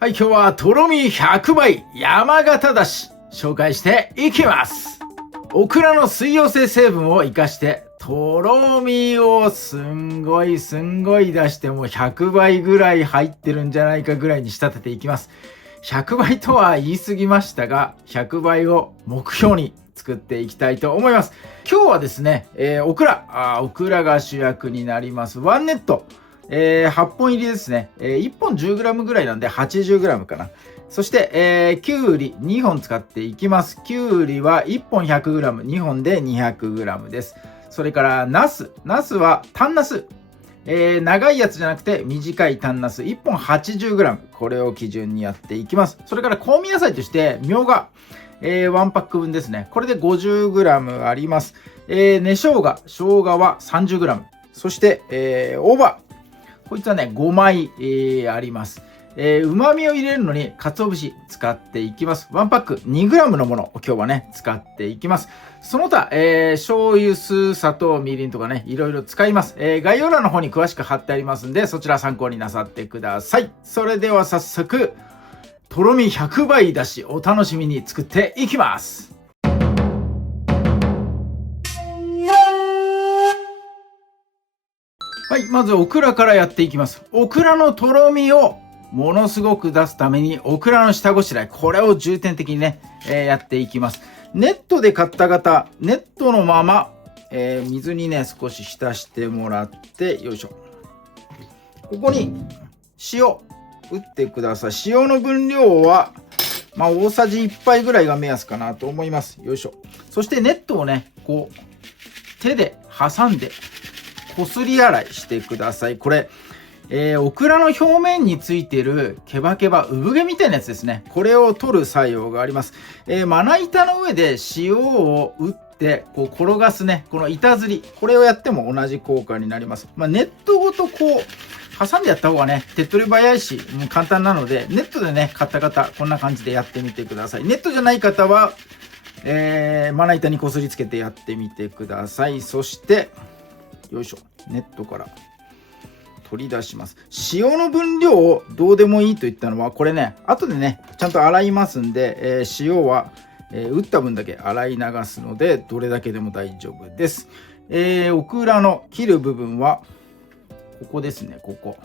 はい、今日はとろみ100倍山形だし紹介していきます。オクラの水溶性成分を生かしてとろみをすんごい出しても100倍ぐらい入ってるんじゃないかぐらいに仕立てていきます。100倍とは言い過ぎましたが、100倍を目標に作っていきたいと思います。今日はですね、オクラが主役になります。ワンネット。8本入りですね。1本 10g ぐらいなんで 80g かな。そして、きゅうり2本使っていきます。きゅうりは1本 100g、2本で 200g です。それからナスは単ナス。長いやつじゃなくて短い単ナス1本 80g。これを基準にやっていきます。それから香味野菜としてみょうが。1パック分ですね。これで 50g あります。生姜は 30g。そして、大葉。こいつはね、5枚、あります。旨味を入れるのに、鰹節使っていきます。1パック 2g のものを今日はね、使っていきます。その他、醤油、酢、砂糖、みりんとかね、いろいろ使います。概要欄の方に詳しく貼ってありますんで、そちら参考になさってください。それでは早速、とろみ100倍だし、お楽しみに作っていきます。はい、まずオクラからやっていきます。オクラのとろみをものすごく出すために、オクラの下ごしらえ、これを重点的にね、やっていきます。ネットで買った方、ネットのまま、水にね、少し浸してもらって、よいしょ。ここに塩、打ってください。塩の分量は、大さじ1杯ぐらいが目安かなと思います。よいしょ。そしてネットをね、こう、手で挟んで、こすり洗いしてください。これ、オクラの表面についてるケバケバ、産毛みたいなやつですね。これを取る作用があります。まな板の上で塩を打って、こう転がすね、この板ずり、これをやっても同じ効果になります。ネットごとこう、挟んでやった方がね、手っ取り早いし、簡単なので、ネットでね、買った方、こんな感じでやってみてください。ネットじゃない方は、まな板にこすりつけてやってみてください。そして、よいしょ、ネットから取り出します。塩の分量をどうでもいいと言ったのは、これね、後でね、ちゃんと洗いますんで、塩は、打った分だけ洗い流すので、どれだけでも大丈夫です。オクラの切る部分は、ここですね、ここ。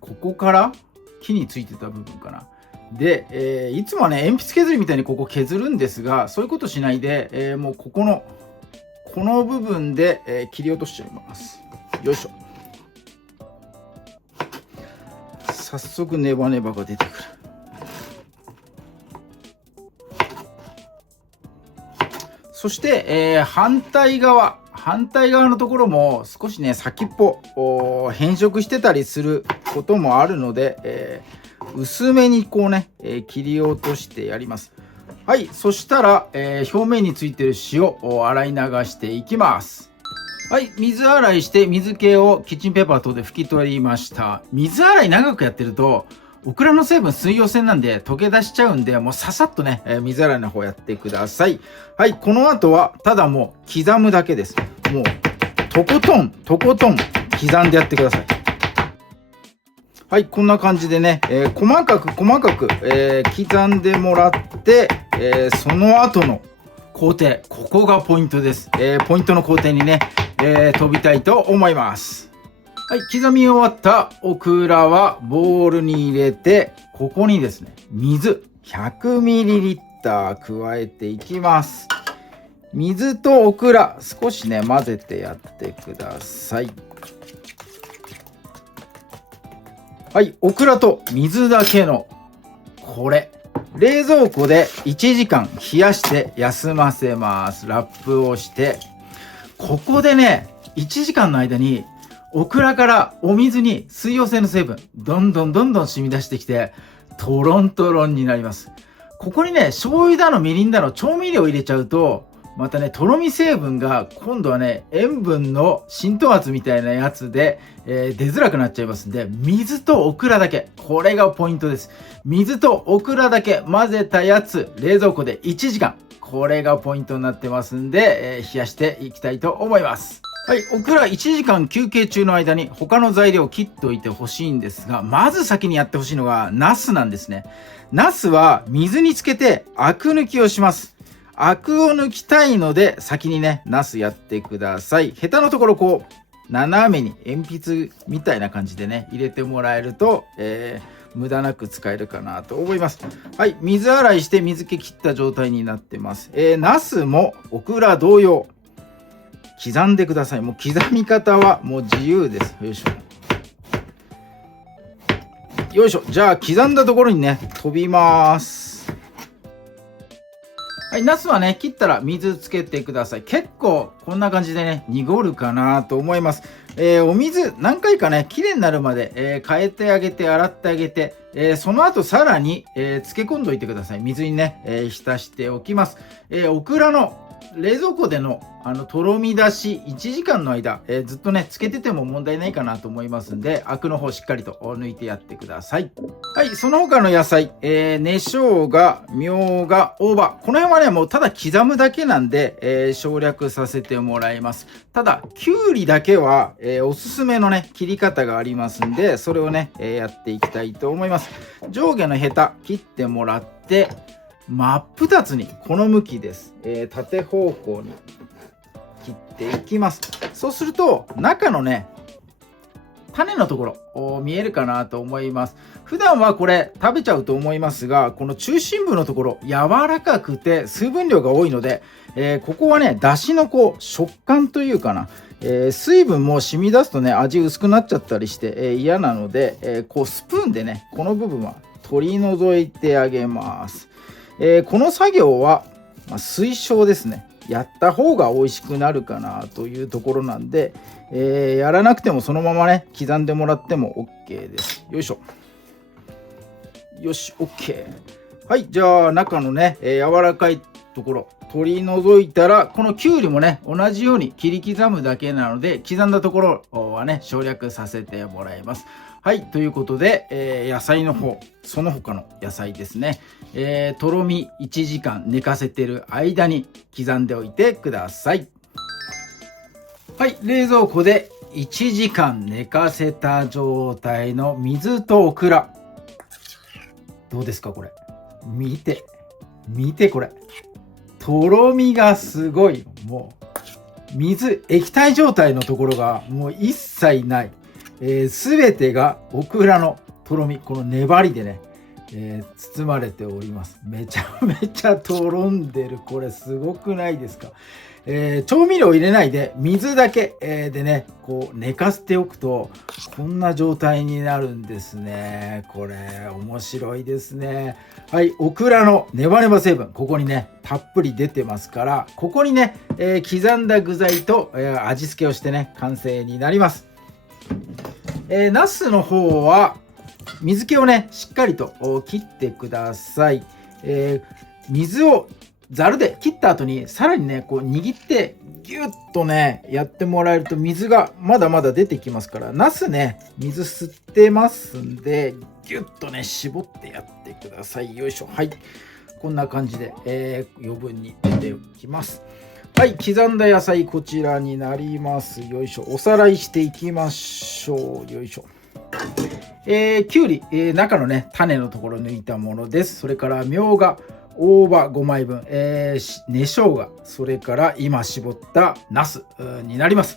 ここから木についてた部分かな。で、いつもはね、鉛筆削りみたいにここ削るんですが、そういうことしないで、もうこの部分で、切り落としちゃいます。よいしょ。早速ネバネバが出てくる。そして、反対側のところも少しね、先っぽ変色してたりすることもあるので、薄めにこうね、切り落としてやります。はい、そしたら、表面についてる塩を洗い流していきます。はい、水洗いして水気をキッチンペーパー等で拭き取りました。水洗い長くやってると、オクラの成分水溶性なんで溶け出しちゃうんで、もうささっとね、水洗いの方やってください。はい、この後はただもう刻むだけです。もうとことん刻んでやってください。はい、こんな感じでね、細かく、刻んでもらって、その後の工程、ここがポイントです。ポイントの工程にね、飛びたいと思います。はい、刻み終わったオクラはボウルに入れて、ここにですね、水 100ml 加えていきます。水とオクラ、少しね、混ぜてやってください。はい、オクラと水だけのこれ。冷蔵庫で1時間冷やして休ませます。ラップをして。ここでね、1時間の間にオクラからお水に水溶性の成分、どんどん染み出してきて、トロントロンになります。ここにね、醤油だのみりんだの調味料を入れちゃうと、またね、とろみ成分が今度はね、塩分の浸透圧みたいなやつで、出づらくなっちゃいますんで、水とオクラだけ、これがポイントです。水とオクラだけ混ぜたやつ、冷蔵庫で1時間。これがポイントになってますんで、冷やしていきたいと思います。はい、オクラ1時間休憩中の間に他の材料を切っておいてほしいんですが、まず先にやってほしいのがナスなんですね。ナスは水につけてアク抜きをします。アクを抜きたいので先にね、ナスやってください。ヘタのところこう斜めに鉛筆みたいな感じでね、入れてもらえると、無駄なく使えるかなと思います。はい、水洗いして水気切った状態になってます。ナスもオクラ同様刻んでください。もう刻み方はもう自由です。よいしょ。よいしょ。じゃあ刻んだところにね、飛びます。はい、ナスはね、切ったら水つけてください。結構こんな感じでね、濁るかなと思います。お水何回かね、きれいになるまで、変えてあげて、洗ってあげて、その後さらに、漬け込んどいてください。水にね、浸しておきます。オクラの冷蔵庫でのとろみ出し1時間の間、ずっとねつけてても問題ないかなと思いますんで、アクの方しっかりと抜いてやってください。はい、その他の野菜、根生姜、みょうが、大葉、この辺はねもうただ刻むだけなんで、省略させてもらいます。ただきゅうりだけは、おすすめのね切り方がありますんで、それをね、やっていきたいと思います。上下のヘタ切ってもらって、真っ二つにこの向きです、縦方向に切っていきます。そうすると中のね種のところ見えるかなと思います。普段はこれ食べちゃうと思いますが、この中心部のところ柔らかくて水分量が多いので、ここはねだしのこう食感というかな、水分も染み出すとね味薄くなっちゃったりして、嫌なので、こうスプーンでねこの部分は取り除いてあげます。この作業は、推奨ですね。やった方が美味しくなるかなというところなんで、やらなくてもそのままね刻んでもらっても OK です。よいしょ。よし OK。 はい、じゃあ中のね、柔らかいところ取り除いたら、このきゅうりもね同じように切り刻むだけなので、刻んだところはね省略させてもらいます。はい、ということで、野菜の方、その他の野菜ですね、とろみ1時間寝かせてる間に刻んでおいてください。はい、冷蔵庫で1時間寝かせた状態の水とオクラ、どうですかこれ。見てこれ、とろみがすごい。もう水液体状態のところがもう一切ない。全てがオクラのとろみ、この粘りでね、包まれております。めちゃめちゃとろんでる。これすごくないですか。調味料入れないで水だけ、でねこう寝かせておくとこんな状態になるんですね。これ面白いですね。はい、オクラのネバネバ成分ここにねたっぷり出てますから、ここにね、刻んだ具材と、味付けをしてね完成になります。ナスの方は水気をねしっかりと切ってください。水をざるで切った後にさらにねこう握ってギュッとねやってもらえると水がまだまだ出てきますから、ナスね水吸ってますんでギュッとね絞ってやってください。よいしょ。はい、こんな感じで、余分に出ておきます。はい、刻んだ野菜こちらになります。よいしょ。おさらいしていきましょう。よいしょ。きゅうり、中のね種のところ抜いたものです。それからみょうが、大葉5枚分、根生姜、それから今絞ったナスになります。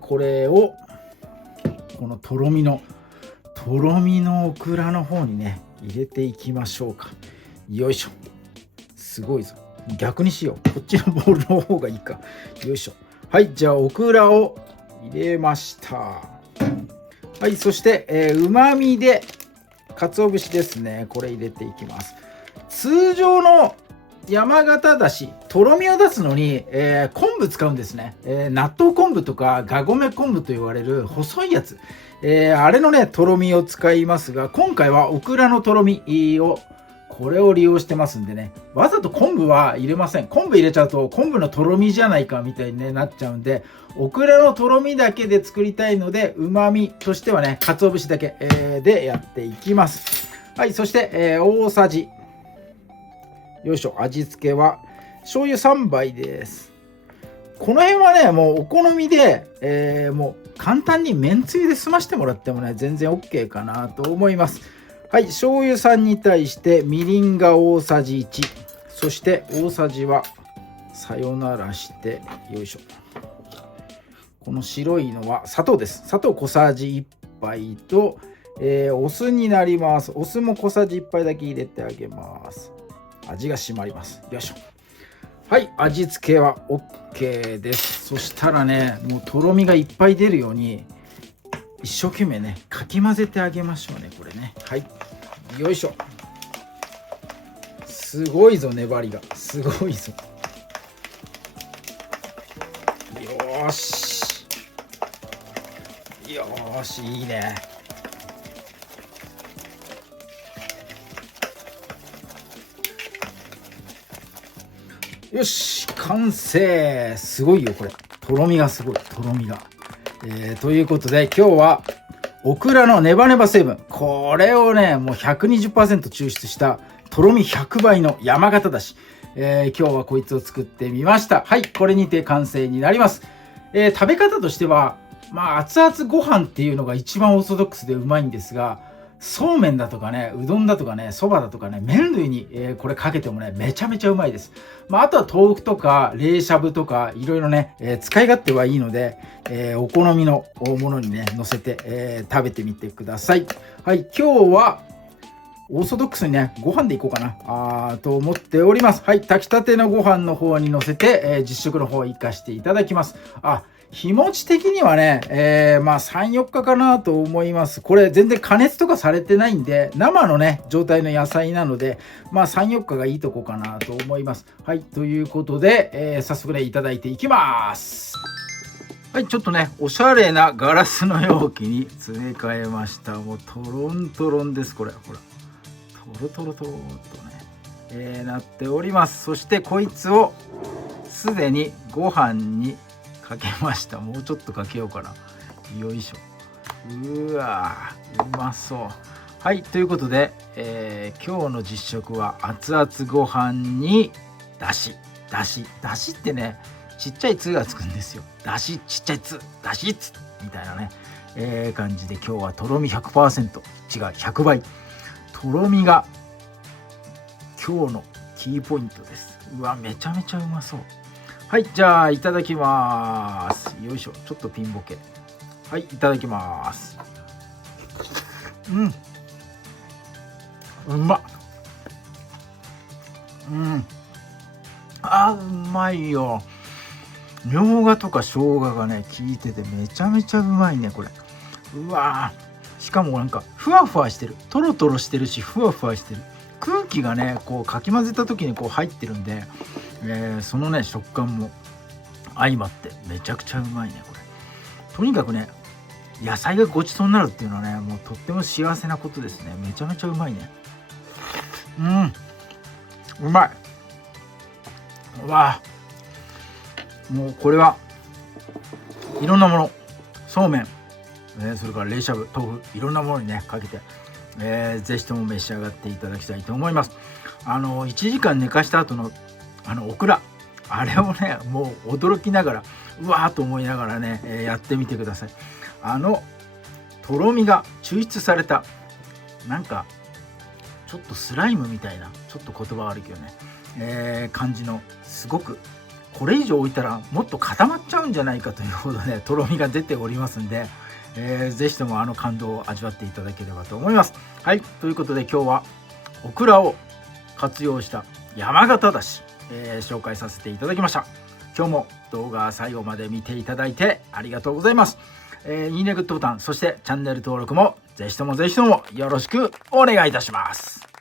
これをこのとろみのオクラの方にね入れていきましょうか。よいしょ。すごいぞ。逆にしよう。こっちのボウルの方がいいか。よいしょ。はい、じゃあオクラを入れました。はい、そして、うまみで鰹節ですね。これ入れていきます。通常の山形だしとろみを出すのに、昆布使うんですね。納豆昆布とかがごめ昆布と言われる細いやつ、あれのねとろみを使いますが、今回はオクラのとろみをこれを利用してますんでね、わざと昆布は入れません。昆布入れちゃうと昆布のとろみじゃないかみたいに、ね、なっちゃうんで、オクラのとろみだけで作りたいので、うまみとしてはね鰹節だけ、でやっていきます。はい、そして、大さじよいしょ。味付けは醤油3杯です。この辺はね、もうお好みで、もう簡単にめんつゆで済ましてもらってもね、全然 OK かなと思います。はい、醤油さんに対してみりんが大さじ1、そして大さじはさよならして、よいしょ。この白いのは砂糖です。砂糖小さじ1杯と、お酢になります。お酢も小さじ1杯だけ入れてあげます。味が締まります。よいしょ。はい、味付けは OK です。そしたらね、もうとろみがいっぱい出るように一生懸命ね、かき混ぜてあげましょうね、これね。はい、よいしょ。すごいぞ、粘りがすごいぞ。よーしよーし、いいね。よし、完成。すごいよこれ、とろみがすごい、とろみが、ということで今日はオクラのネバネバ成分、これをねもう 120% 抽出したとろみ100倍の山形だし、今日はこいつを作ってみました。はい、これにて完成になります。食べ方としては熱々ご飯っていうのが一番オーソドックスでうまいんですが、そうめんだとかね、うどんだとかね、そばだとかね、麺類に、これかけてもねめちゃめちゃうまいです。あとは豆腐とか冷しゃぶとかいろいろね、使い勝手はいいので、お好みのものにね乗せて、食べてみてください。はい、今日はオーソドックスにねご飯でいこうかなと思っております。はい、炊きたてのご飯の方に乗せて、実食の方を生かしていただきます。日持ち的にはね、3、4日かなと思います。これ全然加熱とかされてないんで、生のね、状態の野菜なので、3、4日がいいとこかなと思います。はい、ということで、早速ね、いただいていきます。はい、ちょっとね、おしゃれなガラスの容器に詰め替えました。もうトロントロンです、これ。ほら。トロトロトロっとね、なっております。そしてこいつをすでにご飯にかけました。もうちょっとかけようかな。よいしょ。うわー、うまそう。はい、ということで、今日の実食は熱々ご飯にだしってね、ちっちゃい「つ」がつくんですよ。だし、ちっちゃい「つ」、だしつみたいなね、感じで今日はとろみ 100%、違う、100倍。とろみが今日のキーポイントです。うわ、めちゃめちゃうまそう。はい、じゃあいただきます。よいしょ、ちょっとピンボケ。はい、いただきます。うまっ。うまいよ。みょうがとか生姜がね効いててめちゃめちゃうまいね、これ。うわー、しかもなんかふわふわしてる、トロトロしてるし、ふわふわしてる。空気がねこうかき混ぜた時にこう入ってるんで、そのね食感も相まってめちゃくちゃうまいね、これ。とにかくね、野菜がごちそうになるっていうのはね、もうとっても幸せなことですね。めちゃめちゃうまいね。うまい。うわ、もうこれはいろんなもの、そうめん、それから冷しゃぶ、豆腐、いろんなものにねかけて、ぜひとも召し上がっていただきたいと思います。1時間寝かした後のオクラ、あれをねもう驚きながら、うわーと思いながらね、やってみてください。とろみが抽出された、なんかちょっとスライムみたいな、ちょっと言葉悪いけどね、感じの、すごくこれ以上置いたらもっと固まっちゃうんじゃないかというほどねとろみが出ておりますんで、ぜひとも感動を味わっていただければと思います。はい、ということで今日はオクラを活用した山形だし、紹介させていただきました。今日も動画最後まで見ていただいてありがとうございます。いいね、グッドボタン、そしてチャンネル登録もぜひともよろしくお願いいたします。